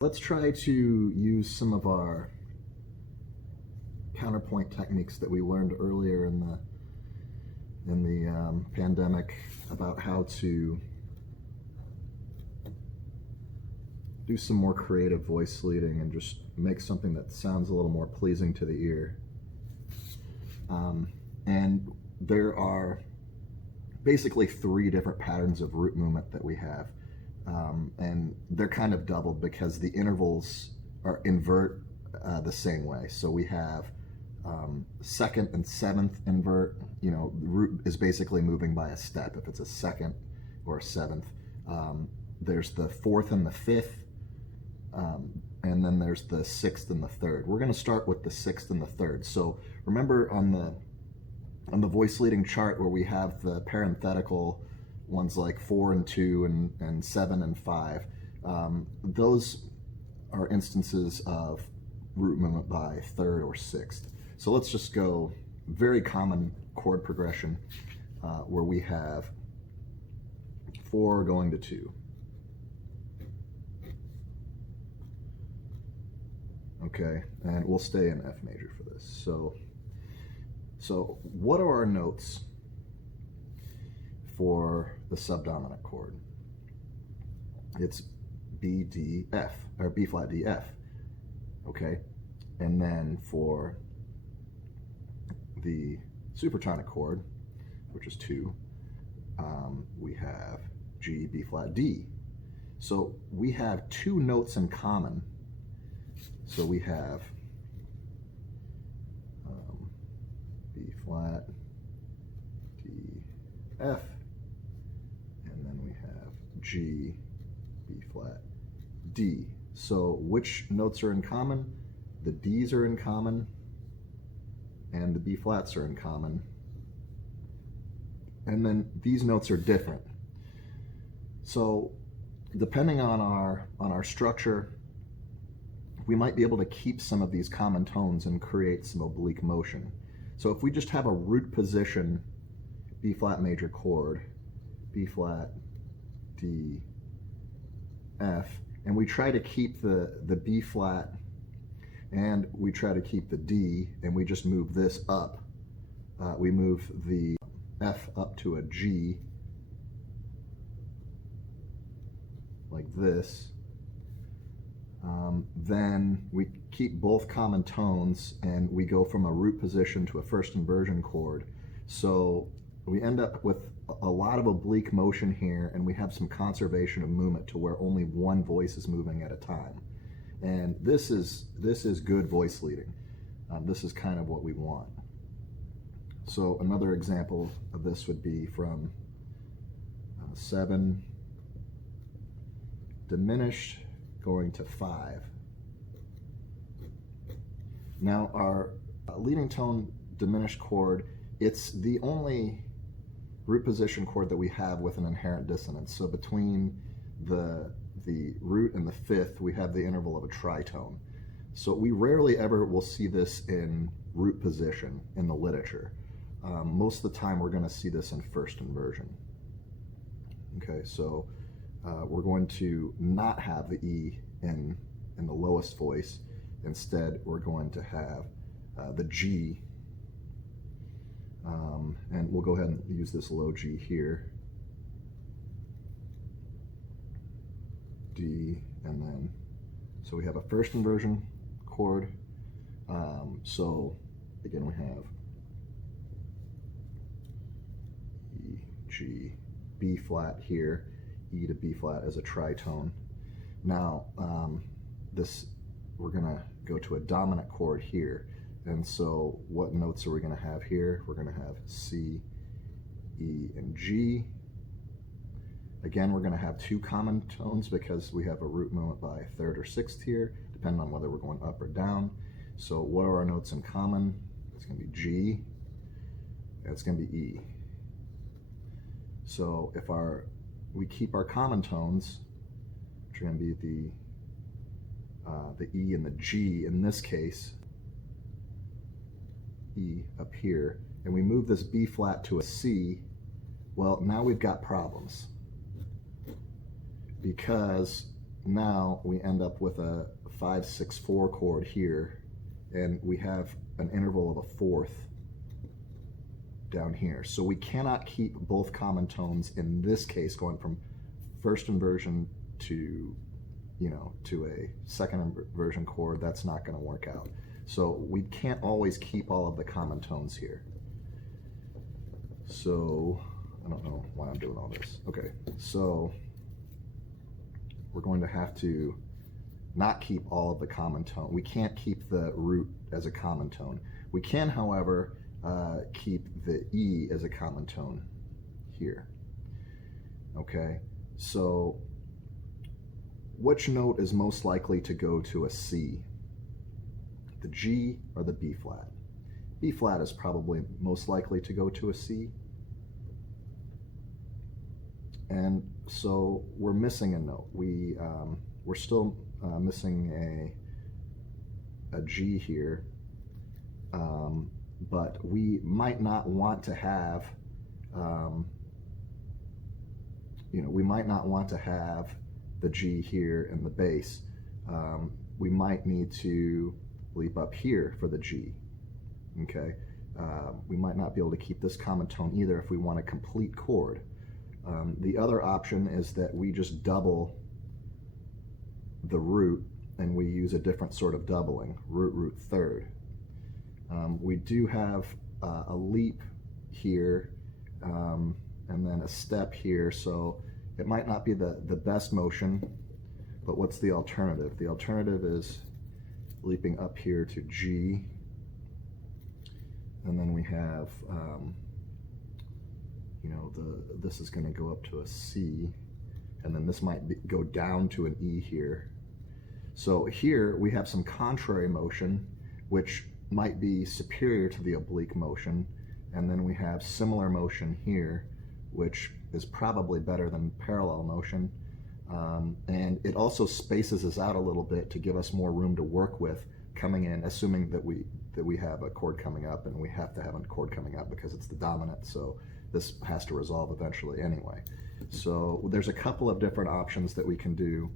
Let's try to use some of our counterpoint techniques that we learned earlier in the pandemic about how to do some more creative voice leading and just make something that sounds a little more pleasing to the ear. And there are basically 3 different patterns of root movement that we have. And they're kind of doubled because the intervals are invert the same way. So we have 2nd and 7th invert. You know, the root is basically moving by a step if it's a 2nd or a 7th. There's the 4th and the 5th, and then there's the 6th and the 3rd. We're going to start with the 6th and the 3rd. So remember on the voice leading chart where we have the parenthetical ones like 4 and 2 and 7 and 5, those are instances of root movement by 3rd or 6th. So let's just go very common chord progression where we have 4 going to 2. Okay, and we'll stay in F major for this. So what are our notes for the subdominant chord? It's B, D, F, or B flat, D, F. Okay, and then for the supertonic chord, which is 2, we have G, B flat, D. So we have 2 notes in common. So we have B flat, D, F, and then we have G, B flat, D. So which notes are in common? The Ds are in common, and the B flats are in common. And then these notes are different. So depending on our structure, we might be able to keep some of these common tones and create some oblique motion. So if we just have a root position B flat major chord, B flat, D, F, and we try to keep the B flat and we try to keep the D, and we just move this up. We move the F up to a G like this. Then we keep both common tones and we go from a root position to a first inversion chord. So we end up with a lot of oblique motion here, and we have some conservation of movement to where only one voice is moving at a time. And this is good voice leading. This is kind of what we want. So another example of this would be from 7 diminished going to 5. Now our leading tone diminished chord, it's the only root position chord that we have with an inherent dissonance. So between the root and the 5th, we have the interval of a tritone. So we rarely ever will see this in root position in the literature. Most of the time we're going to see this in first inversion. Okay, so we're going to not have the E in the lowest voice. Instead, we're going to have the G, and we'll go ahead and use this low G here, D, and then, so we have a first inversion chord. So again, we have E, G, B flat here, E to B flat as a tritone. Now, we're gonna go to a dominant chord here. And so what notes are we gonna have here? We're gonna have C, E, and G. Again, we're gonna have 2 common tones because we have a root movement by 3rd or 6th here, depending on whether we're going up or down. So what are our notes in common? It's gonna be G, and it's gonna be E. So if we keep our common tones, which are gonna be the E and the G in this case, E up here, and we move this B flat to a C, well, now we've got problems because now we end up with a 5-6-4 chord here, and we have an interval of a fourth down here. So we cannot keep both common tones in this case going from first inversion to, to a second inversion chord. That's not going to work out. So we can't always keep all of the common tones here. So I don't know why I'm doing all this. Okay, so we're going to have to not keep all of the common tone. We can't keep the root as a common tone. We can, however, keep the E as a common tone here. Okay, so which note is most likely to go to a C? The G or the B flat? B flat is probably most likely to go to a C. And so we're missing a note. We're still missing a G here, but we might not want to have, we might not want to have the G here in the bass. We might need to leap up here for the G. Okay, we might not be able to keep this common tone either if we want a complete chord. The other option is that we just double the root and we use a different sort of doubling, root, root, third. We do have a leap here and then a step here, so it might not be the best motion, but what's the alternative? The alternative is leaping up here to G, and then we have this is going to go up to a C, and then this might go down to an E here. So here we have some contrary motion, which might be superior to the oblique motion, and then we have similar motion here, which is probably better than parallel motion, and it also spaces us out a little bit to give us more room to work with coming in, assuming that we have a chord coming up, and we have to have a chord coming up because it's the dominant, so this has to resolve eventually anyway. So there's a couple of different options that we can do.